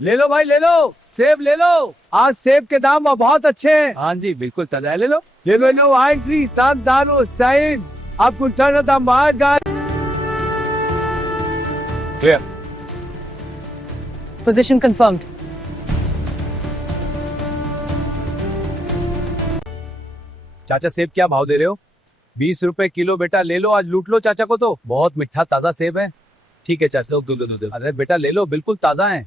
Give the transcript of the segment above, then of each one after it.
ले लो भाई ले लो, सेब ले लो। आज सेब के दाम बहुत अच्छे हैं। हाँ जी बिल्कुल ताजा है, ले लो ले लो लो। आइंट्री तान दानो साइन आपको टर्न द मार गाइस। क्लियर। Position confirmed. चाचा सेब क्या भाव दे रहे हो? 20 रुपए किलो बेटा, ले लो आज लूट लो चाचा को, तो बहुत मीठा ताजा सेब है। ठीक है चाचा, दो। अरे बेटा ले लो, बिल्कुल ताजा है।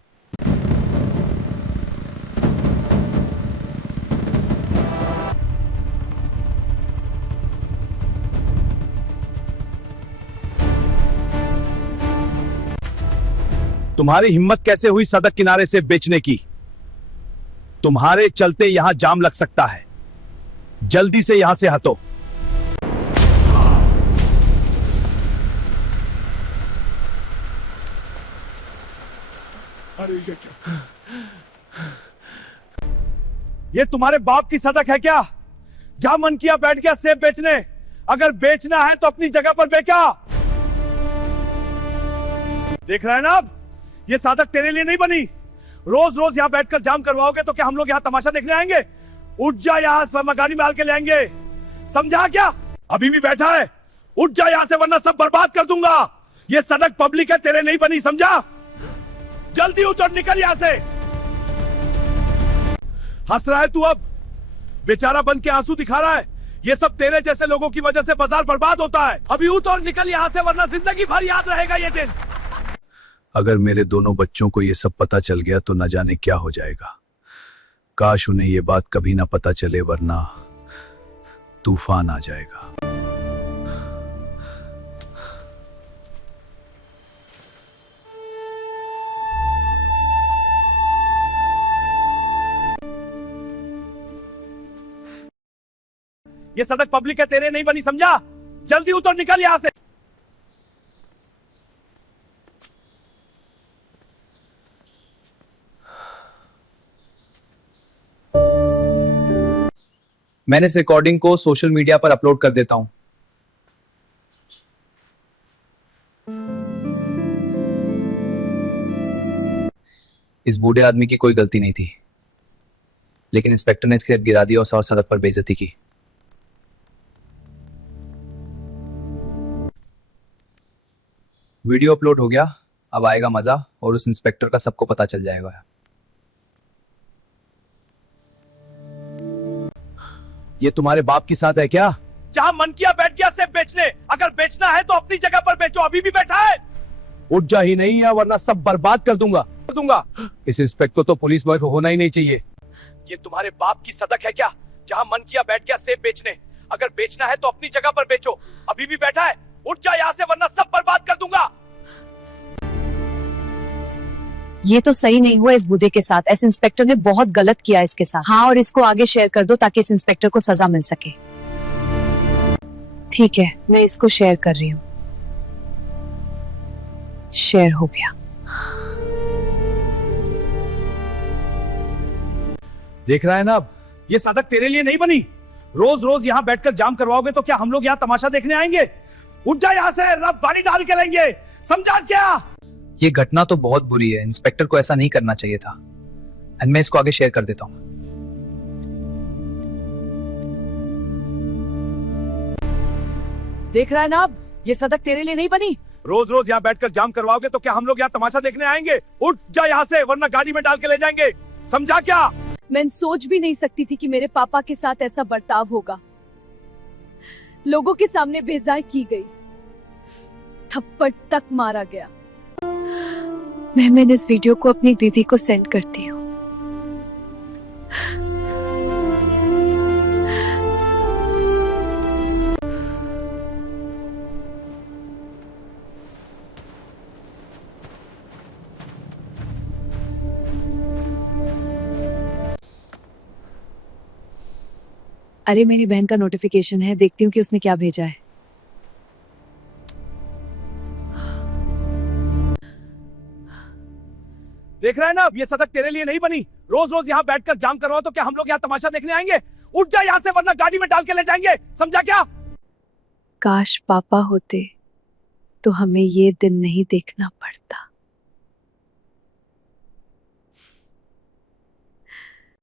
तुम्हारी हिम्मत कैसे हुई सड़क किनारे से बेचने की? तुम्हारे चलते यहां जाम लग सकता है, जल्दी से यहां से हटो। ये तुम्हारे बाप की सड़क है क्या? जहां मन किया बैठ गया सेब बेचने। अगर बेचना है तो अपनी जगह पर बेचा। देख रहे हैं ना, अब ये सड़क तेरे लिए नहीं बनी। रोज रोज यहां बैठकर जाम करवाओगे तो क्या हम लोग यहां तमाशा देखने आएंगे? उठ जा यहां से, मैं गाड़ी में डाल के ले आएंगे। समझा क्या? अभी भी बैठा है? उठ जा यहां से वरना सब बर्बाद कर दूंगा। ये सड़क पब्लिक है, तेरे नहीं बनी, समझा? जल्दी उतर, निकल यहां से। हंस रहा है तू अब? बेचारा बन के आंसू दिखा रहा है। ये सब तेरे जैसे लोगों की वजह से बाजार बर्बाद होता है। अभी उतर और निकल यहां से वरना जिंदगी भर याद रहेगा ये दिन। अगर मेरे दोनों बच्चों को ये सब पता चल गया तो न जाने क्या हो जाएगा। काश उन्हें ये बात कभी ना पता चले, वरना तूफान आ जाएगा। ये सड़क पब्लिक है, तेरे नहीं बनी, समझा? जल्दी उतर, निकल यहां से। मैंने इस रिकॉर्डिंग को सोशल मीडिया पर अपलोड कर देता हूं। इस बूढ़े आदमी की कोई गलती नहीं थी, लेकिन इंस्पेक्टर ने इसके गिरा दिया और सड़क पर बेइज्जती की। वीडियो अपलोड हो गया, अब आएगा मजा और उस इंस्पेक्टर का सबको पता चल जाएगा। ये तुम्हारे बाप की साथ है क्या? जहां मन किया बैठ गया सेब बेचने। अगर बेचना है तो अपनी जगह पर बेचो, अभी भी बैठा है? उठ जा ही नहीं है वरना सब बर्बाद कर दूंगा। इस इंस्पेक्टर तो पुलिस बॉय होना ही नहीं चाहिए। ये तुम्हारे बाप की सड़क है क्या? जहां मन किया बैठ गया सेब बेचने। अगर बेचना है तो अपनी जगह पर बेचो, अभी भी बैठा है? उठ जा यहां से वरना सब बर्बाद कर दूंगा। ये तो सही नहीं हुआ इस बूढ़े के साथ। इस इंस्पेक्टर ने बहुत गलत किया इसके साथ। हाँ, और इसको आगे शेयर कर दो ताकि इस इंस्पेक्टर को सजा मिल सके। ठीक है, मैं इसको शेयर कर रही हूँ। शेयर हो गया। देख रहा है ना, अब ये सड़क तेरे लिए नहीं बनी। रोज रोज यहां बैठकर जाम करवाओगे तो क्या हम लोग यहां तमाशा देखने आएंगे? उठ जा यहां से, रब गाड़ी डाल के लेंगे। समझा क्या? ये घटना तो बहुत बुरी है, इंस्पेक्टर को ऐसा नहीं करना चाहिए था। एंड मैं इसको आगे शेयर कर देता हूं। देख रहा है ना, अब ये सड़क तेरे लिए नहीं बनी। रोज रोज यहाँ बैठकर जाम करवाओगे तो क्या हम लोग यहाँ तमाशा देखने आएंगे? उठ जा यहाँ से वरना गाड़ी में डाल के ले जाएंगे। समझा क्या? मैं सोच भी नहीं सकती थी कि मेरे पापा के साथ ऐसा बर्ताव होगा। लोगों के सामने बेइज्जती की गई, थप्पड़ तक मारा गया। मैंने इस वीडियो को अपनी दीदी को सेंड करती हूँ। अरे मेरी बहन का नोटिफिकेशन है, देखती हूँ कि उसने क्या भेजा है। देख रहा है ना, अब ये सड़क तेरे लिए नहीं बनी। रोज रोज यहाँ बैठकर जाम करवाओ तो क्या हम लोग यहाँ तमाशा देखने आएंगे? उठ जा यहाँ से वरना गाड़ी में डाल के ले जाएंगे। समझा क्या? काश पापा होते तो हमें ये दिन नहीं देखना पड़ता।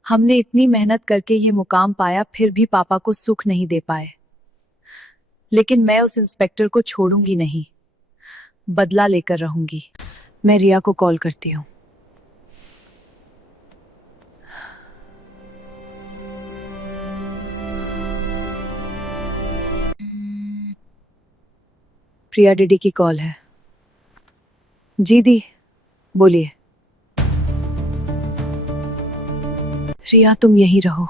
हमने इतनी मेहनत करके ये मुकाम पाया, फिर भी पापा को सुख नहीं दे पाए। लेकिन मैं उस इंस्पेक्टर को छोड़ूंगी नहीं, बदला लेकर रहूंगी। मैं रिया को कॉल करती हूँ। प्रिया दीदी की कॉल है। जी दी, बोलिए। रिया तुम यहीं रहो,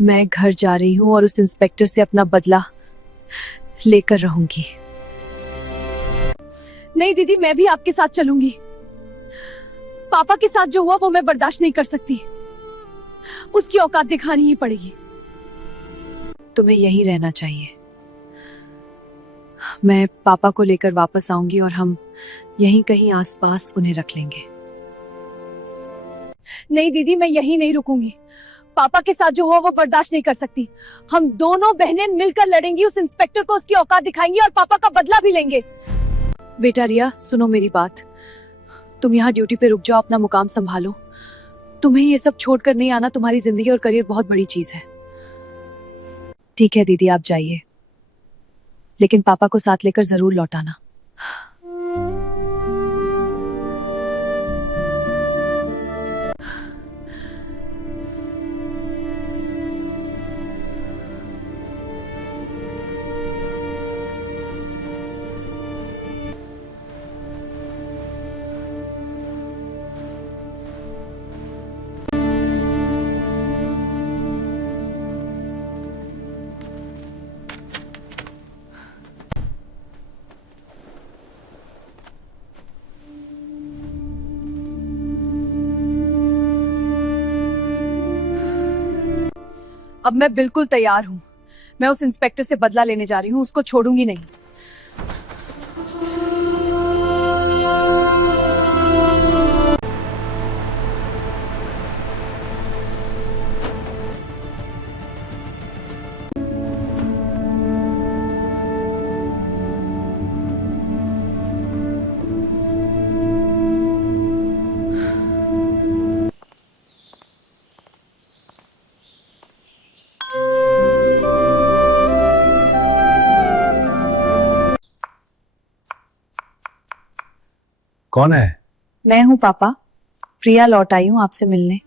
मैं घर जा रही हूं और उस इंस्पेक्टर से अपना बदला लेकर रहूंगी। नहीं दीदी, मैं भी आपके साथ चलूंगी। पापा के साथ जो हुआ वो मैं बर्दाश्त नहीं कर सकती, उसकी औकात दिखानी ही पड़ेगी। तुम्हें यहीं रहना चाहिए। मैं पापा को लेकर वापस आऊंगी और हम यहीं कहीं आसपास उन्हें रख लेंगे। नहीं दीदी, मैं यहीं नहीं रुकूंगी। पापा के साथ जो हुआ वो बर्दाश्त नहीं कर सकती। हम दोनों बहनें मिलकर लड़ेंगी, उस इंस्पेक्टर को उसकी औकात दिखाएंगी और पापा का बदला भी लेंगे। बेटा रिया, सुनो मेरी बात। तुम यहाँ ड्यूटी पे रुक जाओ, अपना मुकाम संभालो। तुम्हें ये सब छोड़कर नहीं आना। तुम्हारी जिंदगी और करियर बहुत बड़ी चीज है। ठीक है दीदी, आप जाइए, लेकिन पापा को साथ लेकर जरूर लौटाना। अब मैं बिल्कुल तैयार हूं। मैं उस इंस्पेक्टर से बदला लेने जा रही हूं, उसको छोड़ूंगी नहीं। कौन है? मैं हूं पापा, प्रिया लौट आई हूं आपसे मिलने।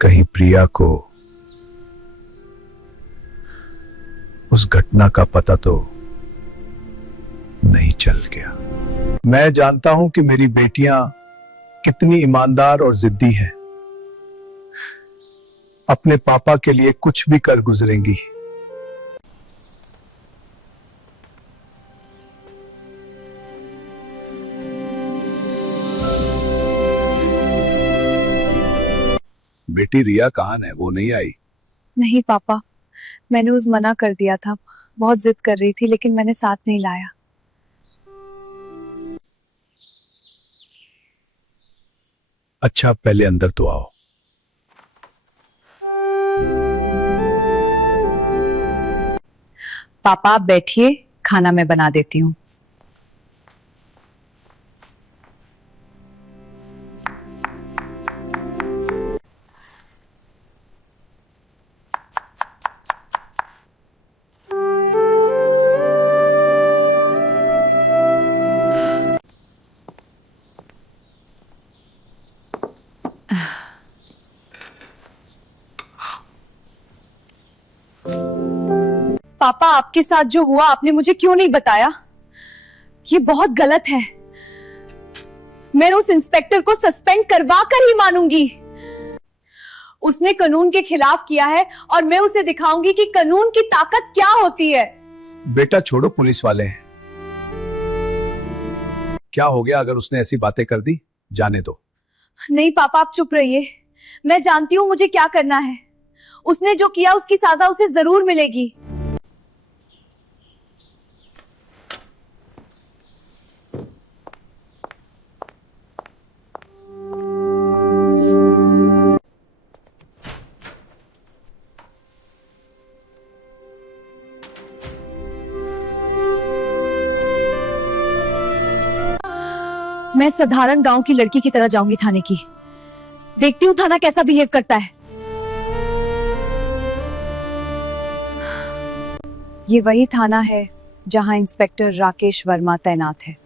कहीं प्रिया को उस घटना का पता तो नहीं चल गया? मैं जानता हूं कि मेरी बेटियां कितनी ईमानदार और जिद्दी हैं। अपने पापा के लिए कुछ भी कर गुजरेंगी। बेटी रिया कहाँ है? वो नहीं आई? नहीं पापा, मैंने उस मना कर दिया था। बहुत जिद कर रही थी, लेकिन मैंने साथ नहीं लाया। अच्छा, पहले अंदर तो आओ। पापा आप बैठिए, खाना मैं बना देती हूँ। पापा आपके साथ जो हुआ आपने मुझे क्यों नहीं बताया? ये बहुत गलत है। मैं उस इंस्पेक्टर को सस्पेंड करवा कर ही मानूंगी। उसने कानून के खिलाफ किया है और मैं उसे दिखाऊंगी कि कानून की ताकत क्या होती है। बेटा छोड़ो, पुलिस वाले हैं। क्या हो गया अगर उसने ऐसी बातें कर दी? जाने दो। नहीं पापा, आप चुप रहिए। मैं जानती हूं मुझे क्या करना है। उसने जो किया उसकी सजा उसे जरूर मिलेगी। मैं साधारण गांव की लड़की की तरह जाऊंगी थाने की। देखती हूँ थाना कैसा बिहेव करता है। ये वही थाना है जहां इंस्पेक्टर राकेश वर्मा तैनात है।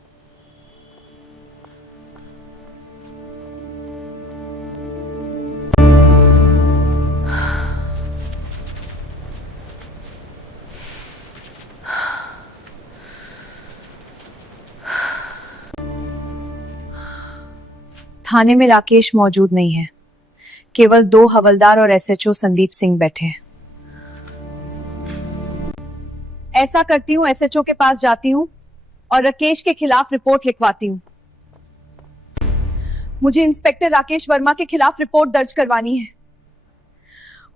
थाने में राकेश मौजूद नहीं है, केवल 2 हवलदार और एसएचओ संदीप सिंह बैठे हैं। ऐसा करती हूँ, एसएचओ के पास जाती हूँ और राकेश के खिलाफ रिपोर्ट लिखवाती हूँ। मुझे इंस्पेक्टर राकेश वर्मा के खिलाफ रिपोर्ट दर्ज करवानी है।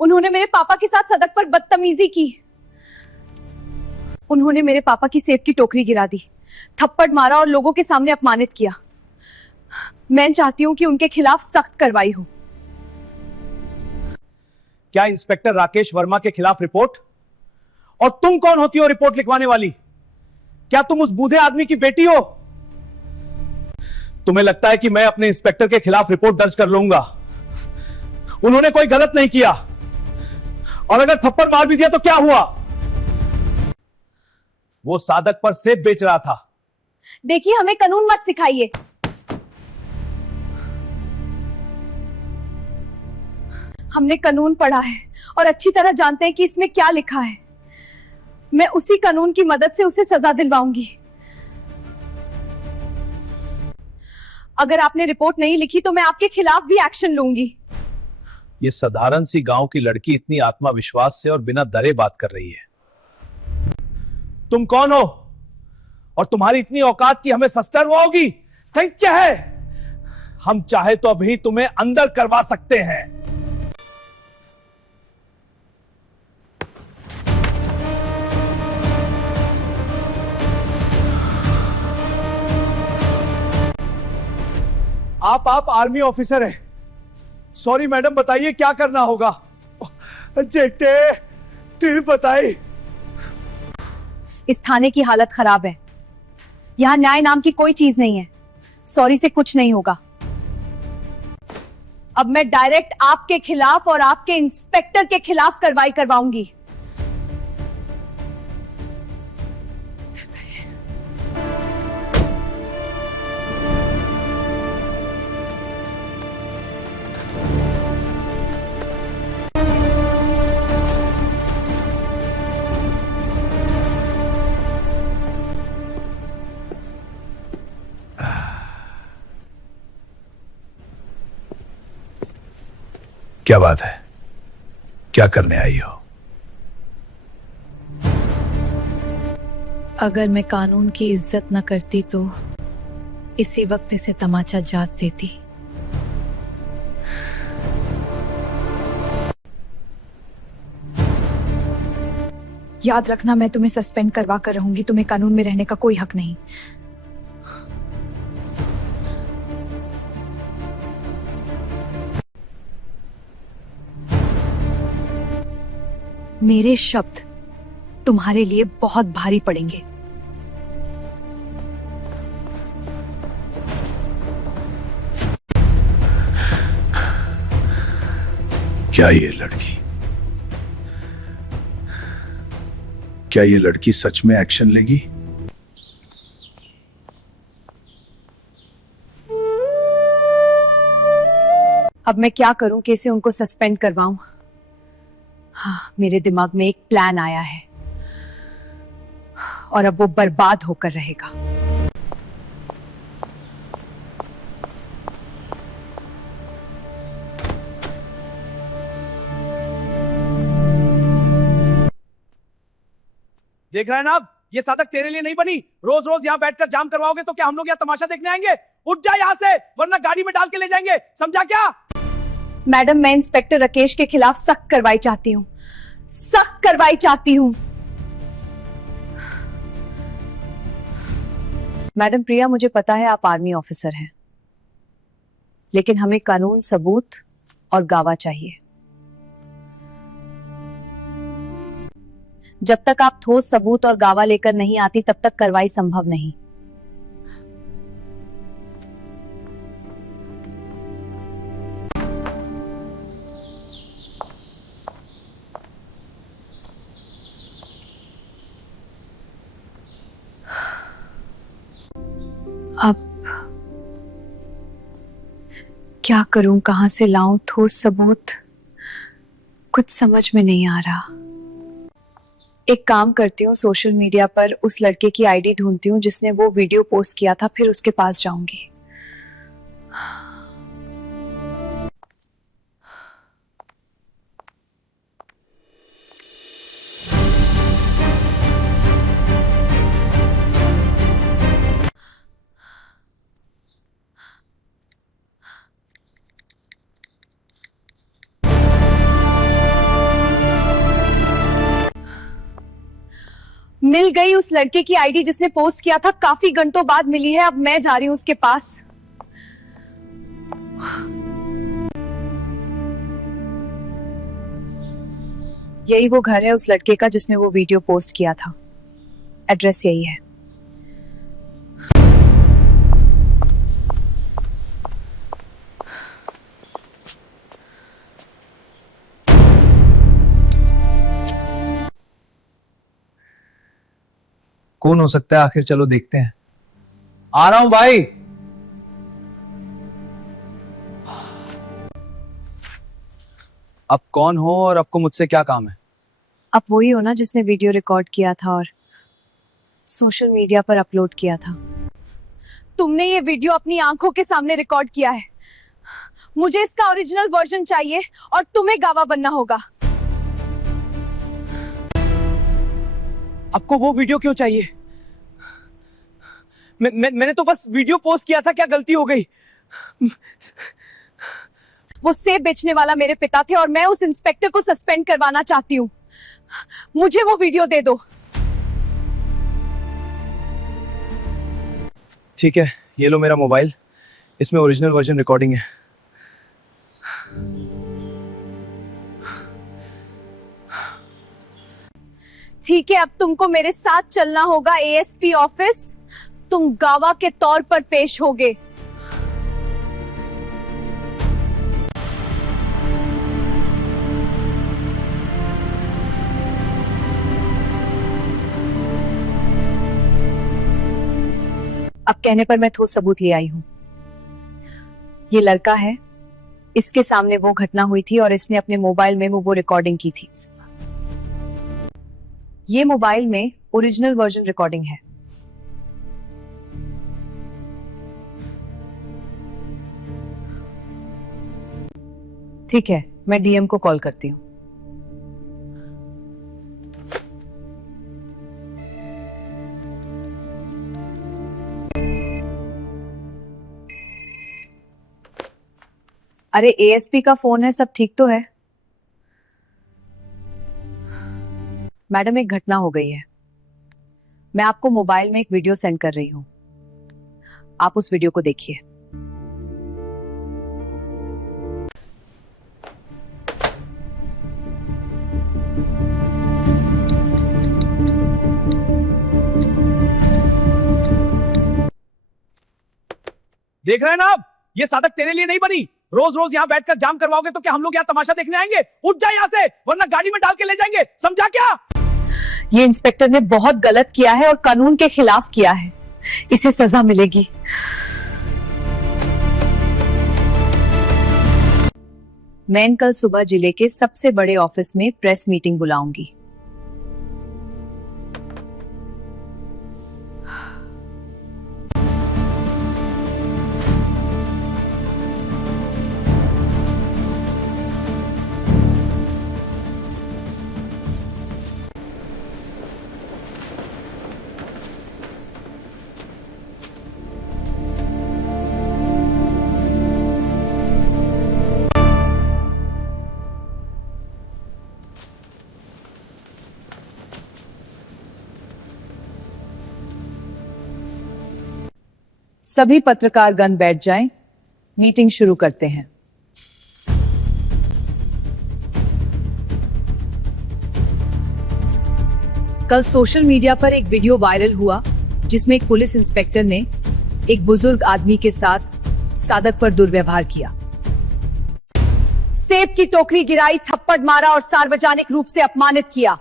उन्होंने मेरे पापा के साथ सड़क पर बदतमीजी की। उन्होंने मेरे पापा की सेब की टोकरी गिरा दी, थप्पड़ मारा और लोगों के सामने अपमानित किया। मैं चाहती हूं कि उनके खिलाफ सख्त कार्रवाई हो। क्या इंस्पेक्टर राकेश वर्मा के खिलाफ रिपोर्ट? और तुम कौन होती हो रिपोर्ट लिखवाने वाली? क्या तुम उस बूढ़े आदमी की बेटी हो? तुम्हें लगता है कि मैं अपने इंस्पेक्टर के खिलाफ रिपोर्ट दर्ज कर लूंगा? उन्होंने कोई गलत नहीं किया, और अगर थप्पड़ मार भी दिया तो क्या हुआ? वो सादक पर सेब बेच रहा था। देखिए, हमें कानून मत सिखाइए। हमने कानून पढ़ा है और अच्छी तरह जानते हैं कि इसमें क्या लिखा है। मैं उसी कानून की मदद से उसे सजा दिलवाऊंगी। अगर आपने रिपोर्ट नहीं लिखी तो मैं आपके खिलाफ भी एक्शन लूंगी। ये साधारण सी गांव की लड़की इतनी आत्मविश्वास से और बिना डरे बात कर रही है। तुम कौन हो और तुम्हारी इतनी औकात की हमें सस्पेंड होगी? थिंक क्या है? हम चाहे तो अभी तुम्हें अंदर करवा सकते हैं। आप आर्मी ऑफिसर हैं। सॉरी मैडम, बताइए क्या करना होगा? जेटे फिर बताइए। इस थाने की हालत खराब है। यहां न्याय नाम की कोई चीज नहीं है। सॉरी से कुछ नहीं होगा। अब मैं डायरेक्ट आपके खिलाफ और आपके इंस्पेक्टर के खिलाफ कार्रवाई करवाऊंगी। क्या बात है? क्या करने आई हो? अगर मैं कानून की इज्जत न करती तो इसी वक्त इसे तमाचा जात देती। याद रखना, मैं तुम्हें सस्पेंड करवा कर रहूंगी। तुम्हें कानून में रहने का कोई हक नहीं। मेरे शब्द तुम्हारे लिए बहुत भारी पड़ेंगे। क्या ये लड़की सच में एक्शन लेगी? अब मैं क्या करूं? कैसे उनको सस्पेंड करवाऊं? हाँ, मेरे दिमाग में एक प्लान आया है और अब वो बर्बाद होकर रहेगा। देख रहे हैं ना आप, ये सादक तेरे लिए नहीं बनी। रोज रोज यहाँ बैठकर जाम करवाओगे तो क्या हम लोग यहाँ तमाशा देखने आएंगे? उठ जा यहाँ से, वरना गाड़ी में डाल के ले जाएंगे। समझा क्या? मैडम, मैं इंस्पेक्टर राकेश के खिलाफ सख्त कार्रवाई चाहती हूँ। सख्त कार्रवाई चाहती हूँ। मैडम प्रिया, मुझे पता है आप आर्मी ऑफिसर हैं, लेकिन हमें कानून, सबूत और गावा चाहिए। जब तक आप ठोस सबूत और गावा लेकर नहीं आती, तब तक कार्रवाई संभव नहीं। क्या करूं, कहां से लाऊं ठोस सबूत, कुछ समझ में नहीं आ रहा। एक काम करती हूँ, सोशल मीडिया पर उस लड़के की आईडी ढूंढती हूँ जिसने वो वीडियो पोस्ट किया था, फिर उसके पास जाऊंगी। मिल गई उस लड़के की आईडी जिसने पोस्ट किया था, काफी घंटों बाद मिली है। अब मैं जा रही हूं उसके पास। यही वो घर है उस लड़के का जिसने वो वीडियो पोस्ट किया था। एड्रेस यही है। कौन हो सकता है आखिर, चलो देखते हैं। आ रहा हूं भाई। अब कौन हो और आपको मुझसे क्या काम है? आप वही हो ना जिसने वीडियो रिकॉर्ड किया था और सोशल मीडिया पर अपलोड किया था। तुमने ये वीडियो अपनी आंखों के सामने रिकॉर्ड किया है। मुझे इसका ओरिजिनल वर्जन चाहिए और तुम्हें गवाह बनना होगा। आपको वो वीडियो क्यों चाहिए? मैंने तो बस वीडियो पोस्ट किया था, क्या गलती हो गई? वो सेब बेचने वाला मेरे पिता थे और मैं उस इंस्पेक्टर को सस्पेंड करवाना चाहती हूँ। मुझे वो वीडियो दे दो। ठीक है, ये लो मेरा मोबाइल, इसमें ओरिजिनल वर्जन रिकॉर्डिंग है। ठीक है, अब तुमको मेरे साथ चलना होगा एएसपी ऑफिस। तुम गवाह के तौर पर पेश होगे। अब कहने पर मैं ठोस सबूत ले आई हूं। ये लड़का है, इसके सामने वो घटना हुई थी और इसने अपने मोबाइल में वो रिकॉर्डिंग की थी। ये मोबाइल में ओरिजिनल वर्जन रिकॉर्डिंग है। ठीक है, मैं डीएम को कॉल करती हूँ। अरे एएसपी का फोन है, सब ठीक तो है? मैडम, एक घटना हो गई है। मैं आपको मोबाइल में एक वीडियो सेंड कर रही हूं, आप उस वीडियो को देखिए। देख रहे हैं ना आप, ये सादक तेरे लिए नहीं बनी। रोज रोज यहाँ बैठकर जाम करवाओगे तो क्या हम लोग यहाँ तमाशा देखने आएंगे? उठ जा यहाँ से, वरना गाड़ी में डाल के ले जाएंगे, समझा क्या? ये इंस्पेक्टर ने बहुत गलत किया है और कानून के खिलाफ किया है। इसे सजा मिलेगी। मैं कल सुबह जिले के सबसे बड़े ऑफिस में प्रेस मीटिंग बुलाऊंगी। सभी पत्रकारगण बैठ जाएं, मीटिंग शुरू करते हैं। कल सोशल मीडिया पर एक वीडियो वायरल हुआ जिसमें एक पुलिस इंस्पेक्टर ने एक बुजुर्ग आदमी के साथ सादक पर दुर्व्यवहार किया। सेब की टोकरी गिराई, थप्पड़ मारा और सार्वजनिक रूप से अपमानित किया।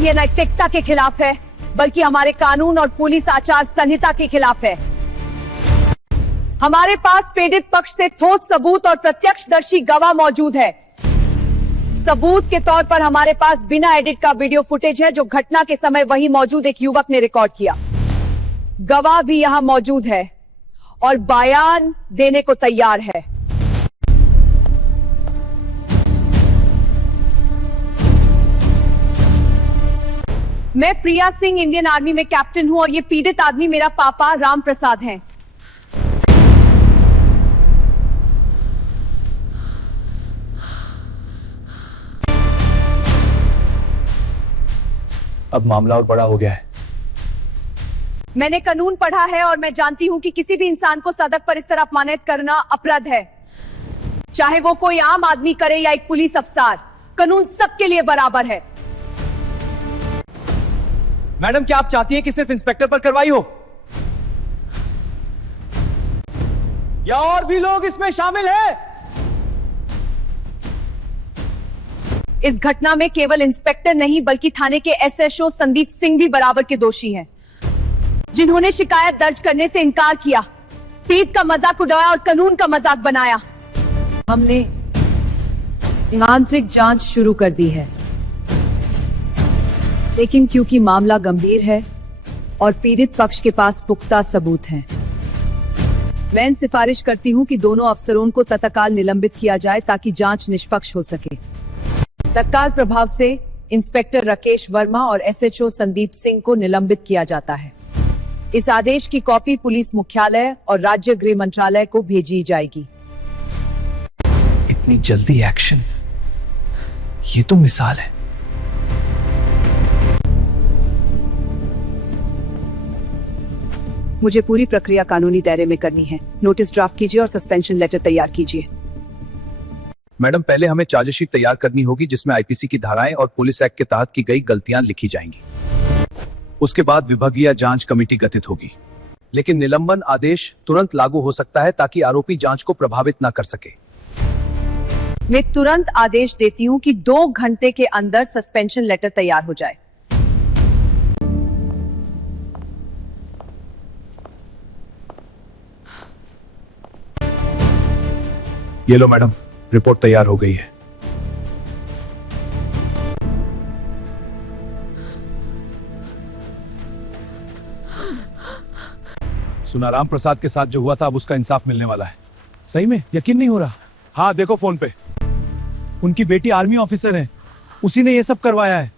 यह नैतिकता के खिलाफ है, बल्कि हमारे कानून और पुलिस आचार संहिता के खिलाफ है। हमारे पास पीड़ित पक्ष से ठोस सबूत और प्रत्यक्षदर्शी गवाह मौजूद है। सबूत के तौर पर हमारे पास बिना एडिट का वीडियो फुटेज है जो घटना के समय वहीं मौजूद एक युवक ने रिकॉर्ड किया। गवाह भी यहां मौजूद है और बयान देने को तैयार है। मैं प्रिया सिंह इंडियन आर्मी में कैप्टन हूं और ये पीड़ित आदमी मेरा पापा राम प्रसाद हैं। अब मामला और बड़ा हो गया है। मैंने कानून पढ़ा है और मैं जानती हूं कि किसी भी इंसान को सड़क पर इस तरह अपमानित करना अपराध है, चाहे वो कोई आम आदमी करे या एक पुलिस अफसर। कानून सबके लिए बराबर है। मैडम, क्या आप चाहती हैं कि सिर्फ इंस्पेक्टर पर कार्रवाई हो या और भी लोग इसमें शामिल हैं? इस घटना में केवल इंस्पेक्टर नहीं बल्कि थाने के एसएचओ संदीप सिंह भी बराबर के दोषी हैं, जिन्होंने शिकायत दर्ज करने से इनकार किया, पीड़ित का मजाक उड़ाया और कानून का मजाक बनाया। हमने आंतरिक जांच शुरू कर दी है, लेकिन क्योंकि मामला गंभीर है और पीड़ित पक्ष के पास पुख्ता सबूत हैं, मैं सिफारिश करती हूं कि दोनों अफसरों को तत्काल निलंबित किया जाए ताकि जांच निष्पक्ष हो सके। तत्काल प्रभाव से इंस्पेक्टर राकेश वर्मा और एसएचओ संदीप सिंह को निलंबित किया जाता है। इस आदेश की कॉपी पुलिस मुख्यालय और राज्य गृह मंत्रालय को भेजी जाएगी। इतनी जल्दी एक्शन, ये तो मिसाल है। मुझे पूरी प्रक्रिया कानूनी दायरे में करनी है। नोटिस ड्राफ्ट कीजिए और सस्पेंशन लेटर तैयार कीजिए। मैडम, पहले हमें चार्जशीट तैयार करनी होगी जिसमें आईपीसी की धाराएं और पुलिस एक्ट के तहत की गई गलतियां लिखी जाएंगी। उसके बाद विभागीय जांच कमेटी गठित होगी, लेकिन निलंबन आदेश तुरंत लागू हो सकता है ताकि आरोपी जांच को प्रभावित न कर सके। मैं तुरंत आदेश देती हूं कि 2 घंटे के अंदर सस्पेंशन लेटर तैयार हो जाए। ये लो मैडम, रिपोर्ट तैयार हो गई है। सुना राम प्रसाद के साथ जो हुआ था अब उसका इंसाफ मिलने वाला है। सही में यकीन नहीं हो रहा। हाँ देखो फोन पे, उनकी बेटी आर्मी ऑफिसर है, उसी ने ये सब करवाया है।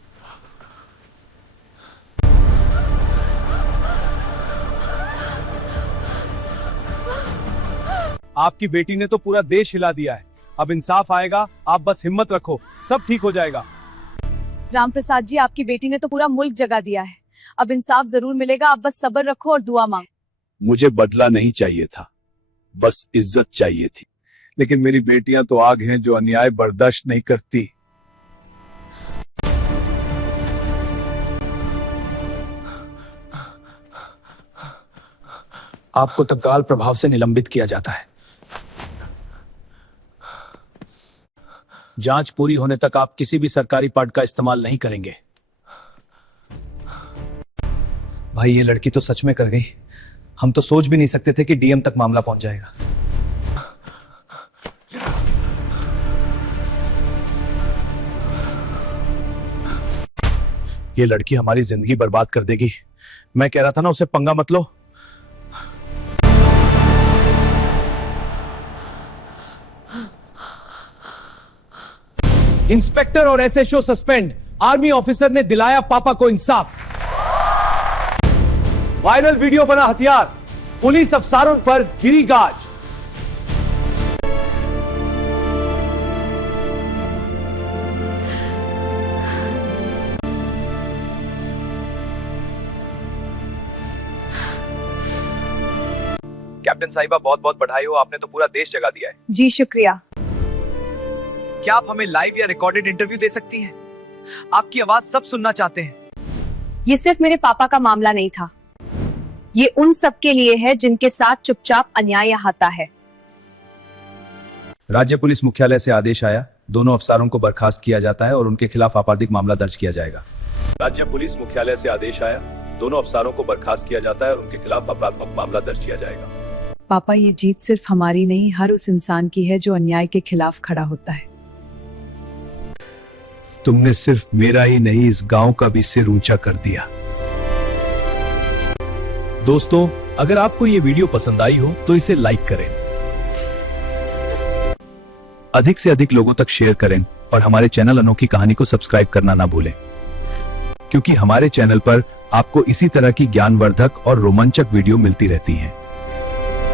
आपकी बेटी ने तो पूरा देश हिला दिया है। अब इंसाफ आएगा, आप बस हिम्मत रखो, सब ठीक हो जाएगा। राम प्रसाद जी, आपकी बेटी ने तो पूरा मुल्क जगा दिया है। अब इंसाफ जरूर मिलेगा, आप बस सब्र रखो और दुआ मांग। मुझे बदला नहीं चाहिए था, बस इज्जत चाहिए थी। लेकिन मेरी बेटियां तो आग हैं जो अन्याय बर्दाश्त नहीं करती। आपको तत्काल प्रभाव से निलंबित किया जाता है। जांच पूरी होने तक आप किसी भी सरकारी पद का इस्तेमाल नहीं करेंगे। भाई, ये लड़की तो सच में कर गई। हम तो सोच भी नहीं सकते थे कि डीएम तक मामला पहुंच जाएगा। ये लड़की हमारी जिंदगी बर्बाद कर देगी। मैं कह रहा था ना, उसे पंगा मत लो। इंस्पेक्टर और एसएचओ सस्पेंड। आर्मी ऑफिसर ने दिलाया पापा को इंसाफ। वायरल वीडियो बना हथियार, पुलिस अफसरों पर गिरी गाज। कैप्टन साहिबा, बहुत बहुत बधाई हो, आपने तो पूरा देश जगा दिया है। जी शुक्रिया। क्या आप हमें लाइव या रिकॉर्डेड इंटरव्यू दे सकती हैं? आपकी आवाज सब सुनना चाहते हैं। ये सिर्फ मेरे पापा का मामला नहीं था, ये उन सब के लिए है जिनके साथ चुपचाप अन्याय होता है। राज्य पुलिस मुख्यालय से आदेश आया, दोनों अफसरों को बर्खास्त किया जाता है और उनके खिलाफ आपराधिक मामला दर्ज किया जाएगा। राज्य पुलिस मुख्यालय से आदेश आया, दोनों अफसरों को बर्खास्त किया जाता है और उनके खिलाफ आपराधिक मामला दर्ज किया जाएगा। पापा ये जीत सिर्फ हमारी नहीं, हर उस इंसान की है जो अन्याय के खिलाफ खड़ा होता है। तुमने सिर्फ मेरा ही नहीं, इस गांव का भी सिर ऊंचा कर दिया। दोस्तों, अगर आपको ये वीडियो पसंद आई हो तो इसे लाइक करें, अधिक से अधिक लोगों तक शेयर करें और हमारे चैनल अनोखी कहानी को सब्सक्राइब करना ना भूलें, क्योंकि हमारे चैनल पर आपको इसी तरह की ज्ञानवर्धक और रोमांचक वीडियो मिलती रहती हैं।